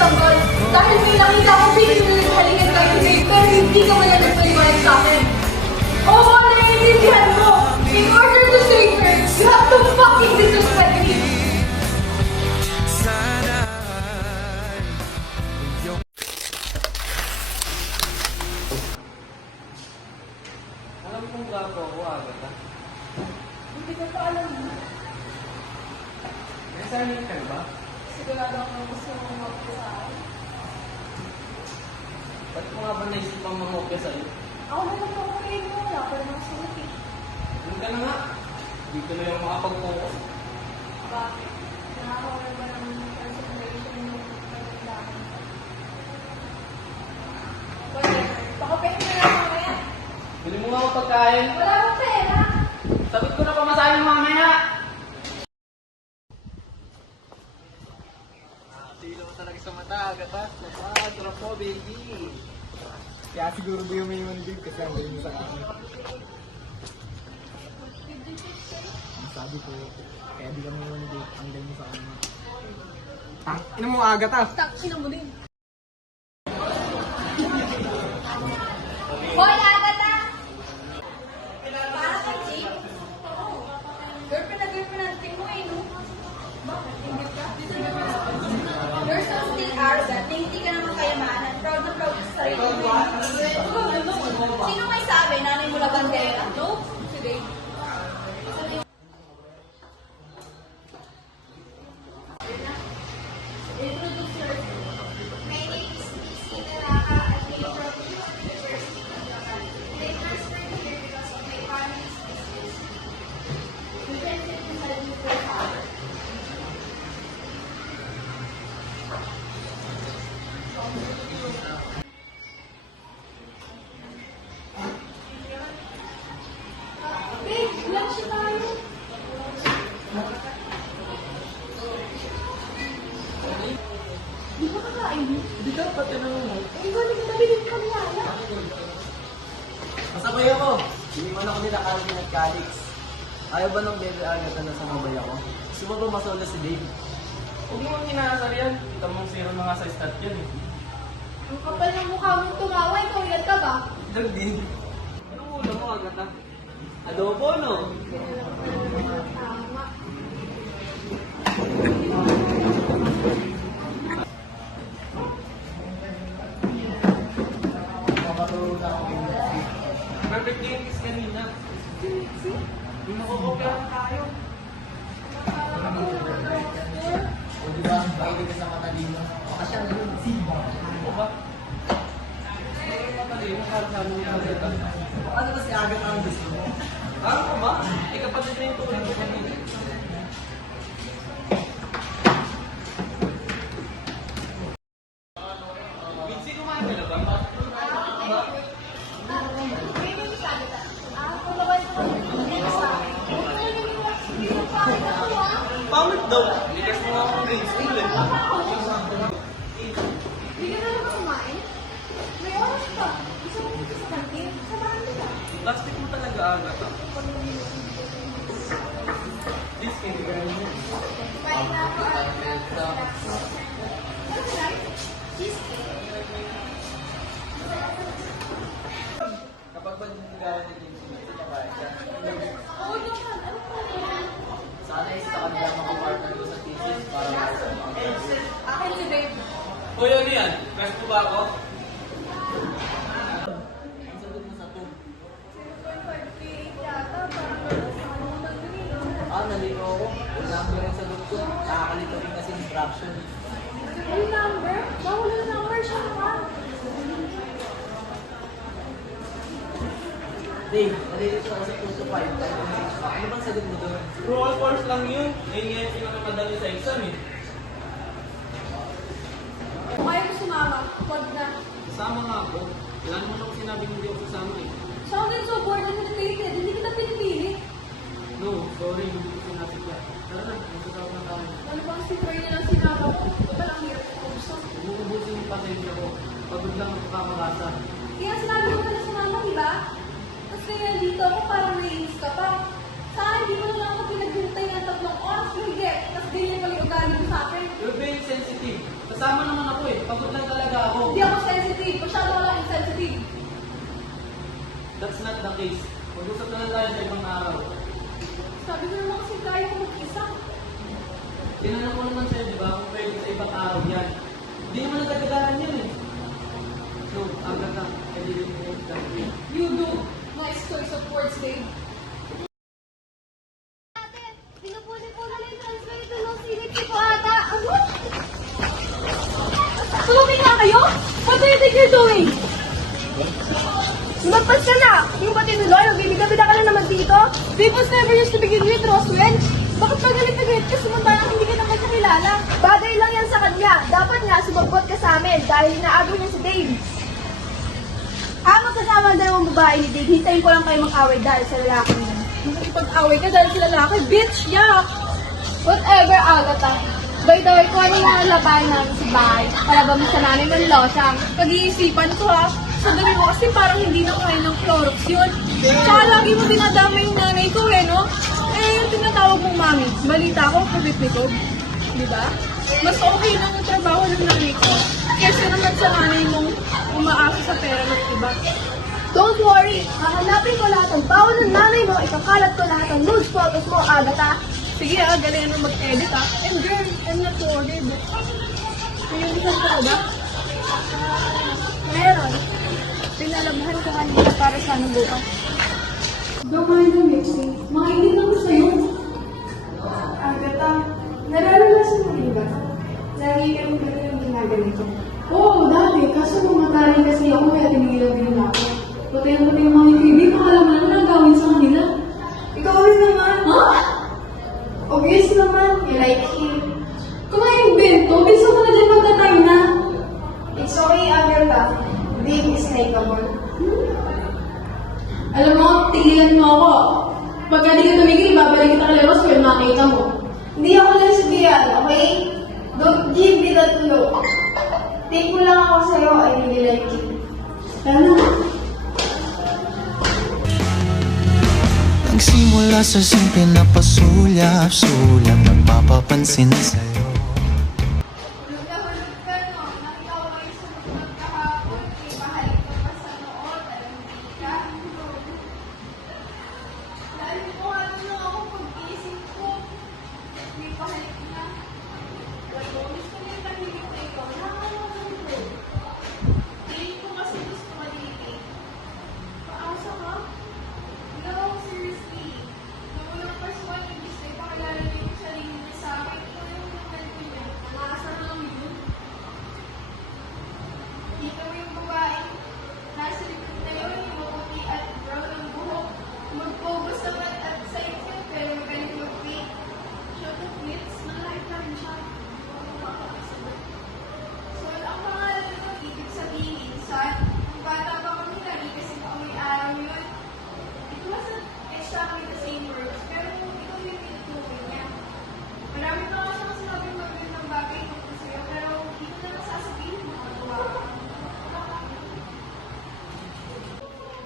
tanggol. Dahil may nakita akong pinipilit halingin kay Dave, pero hindi ka wala nagpaliwanag sa akin. Oo, naiintindihan mo. In order to save her, you have to fucking disrespect me. Alam kong gapo ako agad ha. Hindi ko pa alam mo. May assignment ka ba? Sigurado ako na gusto mo mag-upisa sa akin. Ba't mo nga ba naisip ang mangopya sa'yo? Ako na lang ako kayo mo. Wala pa naman sulit eh. Doon ka na nga. Hindi ko na yung makapag-focus. Bakit? Nakakawala ba ng concentration mo ng dami? Whatever. Baka pwede na lang mamaya. Bili mo nga ako pagkain. Wala akong pera. Sagot ko na pamasahin mamaya. Tilo mo talaga sa mata, agad ha? Sarap mo, baby. Kaya siguro di yung ni Dave kasi ang galing mo sa akin. Sabi ko, kaya di kami ni Dave, ang galing mo sa akin. Ina mo agad ha? Ina mo din. Hoy, Agatha! Para kay Jake? Girlfriend natin mo eh, no? Bakit? Hindi ka? You're so still arrogant na hindi ka naman kayamanan. Proud na proud ka sa sarili mo. Sino may sabi? Nanay mo labandera? No? Si Dave. Introduce yourself. My name is Christy Naraka at I came from University of Laval. I transferred here because of my family's business. We can fit in the new power. Babe, lunch na tayo. Di ba kakain? Di ka pa tinanong mo. Ikaw, hindi ka nabilib kami lala. Masabay ako. Iniwan ako nila Calvin at Calix. Ayaw ba nung bebe agad na sa mabay ako? Gusto mo ba masolo si Dave? Huwag mo ang inaasar yan. Kita mong zero na nga sa stat yan eh. Ang kapal ng mukha mong tumawa, ikaw yan ka ba? Dag din. Anong ulam mo agad ha? Adobo no? Tama. Perfect game is kanina. Yung nakukopya na tayo. O diba? Mahilig ka sa matalino. Kasi ang yun. O ba? Matalino, sabi niya agad. Ano ba si Agat ang gusto mo? Ano ba? Kapatid na yung tuloy ko kanina. Vinci, kumain ka na ba? Pangit daw. Likas mo nga akong grade school eh. Hindi ka na naman kumain? May oras pa. Gusto mo punta sa kantin? Samahan kita. Plastic mo talaga agad ah. This can be very good. Kapag ba niligawan ni James Smith, kapag siya, Oo naman. Ano pa yan? sana is sa kanila makapartner ko sa thesis para makasama. Akin si Dave. Hoy, ano yan? Press mo ba ako? Ang sagot mo sa 2. 7.58 yata. Parang nasama mo ng green. Naligo ako. Number ang sagot ko. Nakakalito rin kasi instruction. Yung number? Bawal yung number siya naman. Dave, nalilito ako sa 2 to 5. Ano bang sagot mo doon? Roll course lang yun. Ngayon nga yung pinakamadali sa exam eh. Kung ayaw ko sumama, huwag na. Kasama nga ako. Wala naman ako sinabing hindi ako kasama eh. Sa akin, so bored and irritated. Hindi kita pinipili. No, sorry, hindi ko sinasadya. Tara na, magkakaroon na tayo. Ano bang si Fernie lang sinama ko? Walang hirap ko. Gusto. Umuubusin yung pasensya ko. Pagod lang ako kamakasa. Kaya sinabi ko ka na sumama, di ba? Tapos kaya nandito ako, parang naiinis ka pa. Sana hindi mo na lang ako pinaghintay ng 3 oras. Hindi. Tapos ganyan pala yung ugali mo sa akin. You're very sensitive. Kasama naman ako eh. Pagod lang talaga ako. Hindi ako sensitive. Masyado ka lang insensitive. That's not the case. Mag-usap na lang tayo sa ibang araw. Sabi ko naman kasi kaya ko mag-isa. Tinanong ko naman sa'yo, di ba, kung pwede sa ibang araw yan. Hindi naman nagkagagaran yan eh. So, agad na. Pwede rin mo that way. You do. Nice choice of words, Dave. Ate, pinupuli-puli na yung translator ng silip ko ata. Ano? Tulungin nga kayo? What do you think you're doing? Lumagpas ka na! Yung ba tinuloy? Nagbibigabida ka na naman dito? People never used to begin with, Roswell. Bakit magalit na galit ka samantalang hindi ka naman siya kilala? Bagay lang yan sa kanya. Dapat nga sumagot ka sa amin dahil inaago niya si Dave. Magkasama ang dalawang babae ni Dave. Hintayin ko lang kayo mag-away dahil sa lalaki niya. Makikipag-away ka dahil sa lalaki. Bitch, yak! Whatever, Agatha. By the way, kung ano yung labahin namin sa bahay, palabang sa namin ng losang. Pag-iisipan ko ha. Sandali mo kasi parang hindi na kaya ng Clorox yun. Tsaka lagi mo dinadama yung nanay ko eh, no? Eh, yung tinatawag mong mami. Balita ko, pabit-bitog. Di ba? Mas okay lang yung trabaho ng nanay ko. Kesa naman sa nanay mong umaasa sa pera ng iba. Don't worry, hahanapin ko lahat ng bawal ng nanay mo, ikakalat ko lahat ng nude photos mo, Agatha. Sige galingan mo mag-edit ha. And girl, I'm not to order but... May ulisan ka ba? Meron. Pinalabhan ko kanina para sa anong bukas. Don't mind the mixing. Makinig ako sa'yo. Agatha, nararanasan mo rin ba? Lagi kami ba yung ginaganito? Oo, dati. Kaso mamatarin kasi ako kaya tinigilan din ako. Patayin yung mga TV. Pakala mo naman ang gawin sa kanila. Ikaw rin naman. Ha? Obvious naman, you like him. Kung nga yung bento, bisa mo na dyan magtatay na. It's okay, Agatha. Dave is likable. Alam mo, tigilan mo ako. Pagka di ka tumigil, babalik kita kay Roswell, makita mo. Hindi ako lesbian, okay? Don't give me that look. Take mo lang ako sa'yo, I really like you. Sana. Nagsimula sa simple na pasulyap-sulyap, nagpapapansin sa'yo. Hulog na hulog ka, no? Nakita ko kayo sa kahapon. Mahalik ka pa sa noon. Alam hindi ka. Dahil ko ano ako pag-isip ko. May pahalik na. Pero gusto niya tahimik na ikaw. Nakakalaman ko. Tingin ko kasi gusto malilig. Paasa ka? No, seriously. Nung unang pasuan, ibig na ipakilala niyo yung sarili niya sa akin. Ito yung naman ko niya. Nangasa lang yun. Kita mo yung babae. Nasa likod na yun, yung maputi at brown ang buhok. Mag-focus naman at sa inyo, pero magaling mag-fake. Shot of wits, malaki pa rin siya. So, ang pangalan nito, ibig sabihin, son, ang bata pa kami lagi kasi pauwi araw yun. It wasn't exactly the same words, pero ikaw yung tinutukoy niya. Marami pa ako siyang sinabing magandang bagay tungkol sa'yo, pero hindi ko na nasasabihin mo magawa ka.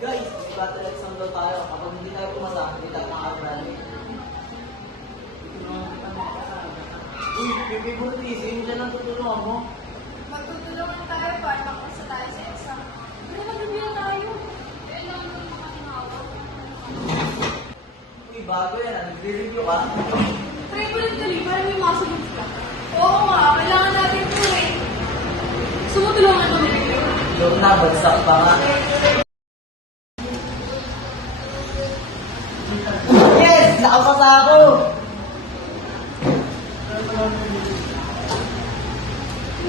Guys, battle exam daw tayo. Kapag hindi tayo pumasa, hindi tayo makagraduate. Uy, favoritism, dyan ang tutulungan mo. Magtutulungan tayo para makapasa tayo sa exam. Ano nagbibiya tayo? Kailangan mo makatinawag. Uy, bago yan. Nagre-review ka. Try ko lang dali para may masagot ka. Oo nga, kailangan natin ito eh. Sumutulungan kami. Yung nabagsak pa nga. Yes! Nakapasa ako!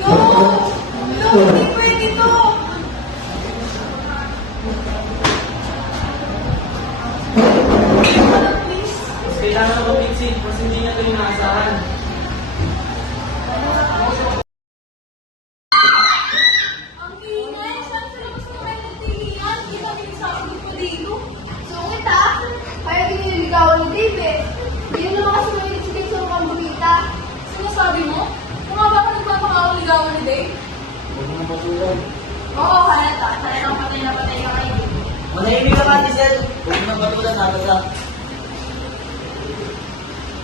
No! No, hindi pwede to! Please. Mas kailangan ako fixin kasi hindi niya ito inaasahan. Ang ingay, saan sila mas kumain ng tingiyan? Hindi kami nasasagot pa dito. Sungit ha? Kaya diniligawan ni Dave eh. Hindi mo naman kasi may sige sa mukhang bonita. Sinasabi mo? Kung nga ba ka nagpapakawaligawan ni Dave? Huwag mo mapulong. Oo, halata. Talagang patay na patay ka kayo. Manahimik ka ka, Tisel. Huwag mo nang batulan, nabagsak.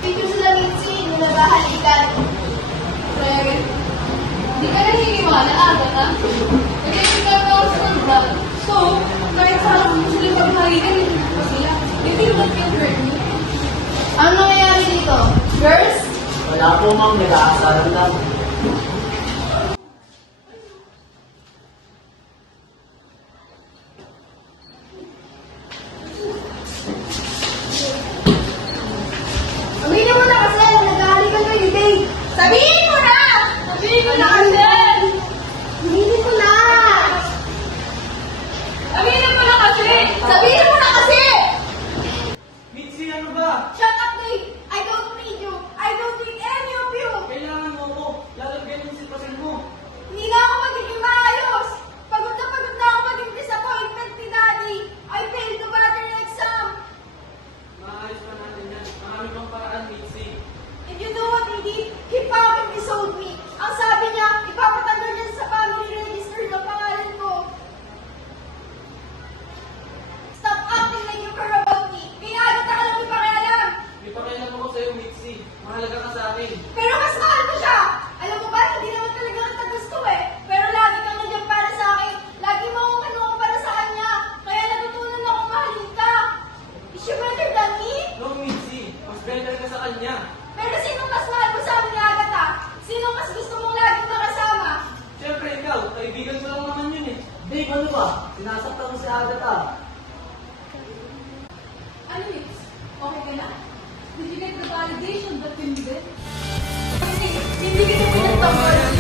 Dito sa langit scene, nabahalikan. Kaya Di ka naniniwala, Agatha? Nag-ibig ka na sa nagdal. So, kahit sa harap mo sila pagmahalikan, hindi pa sila. Hindi mo nag-hurt me. Ano nangyayari dito? Girls? Wala po ma'am, nag-aasaran lang. Aminin mo na kasi, nag-aalikan kayo, Dave. Sabihin mo na! Sabihin ko na kasi! Aminin mo na! Aminin mo na kasi! Sabihin mo na kasi! Mitzi, ano ba? Shut up, Dave! I don't need you! I don't need any of you! Kailangan mo ako. Lalagyan yung sitwasyon mo. Hindi na ako magiging maayos! Pagod na ako maging disappointment ni Daddy! I failed the battery exam! Maayos pa natin yan. Marami pang paraan, Mitzi. And you know what he did? He fucking disowned me! Ang sabi niya, ipapatanggal niya sa family register ng pangalan ko! Stop acting like you care about me! Kaya ka lang ipakialam! May pakialam ako sa'yo, Mitzi. Mahalaga ka sa akin. Pero mas mahal ko siya! Alam mo ba, hindi naman talaga kita gusto eh. Pero lagi kang nandiyan para sa akin. Lagi mo akong kinukumpara sa kanya. Kaya natutunan akong mahalin ka. Is she better than me? No, Mitzi. Mas better ka sa kanya. Pero sino mas mahal mo sa amin ni Agatha? Sino mas gusto mong laging makasama? Siyempre, ikaw. Kaibigan ko lang naman yun eh. Dave, ano ba? Sinasaktan mo si Agatha. Ano yun? Okay ka na? Did you get the validation that you needed? Kasi hindi kita pinagtanggol.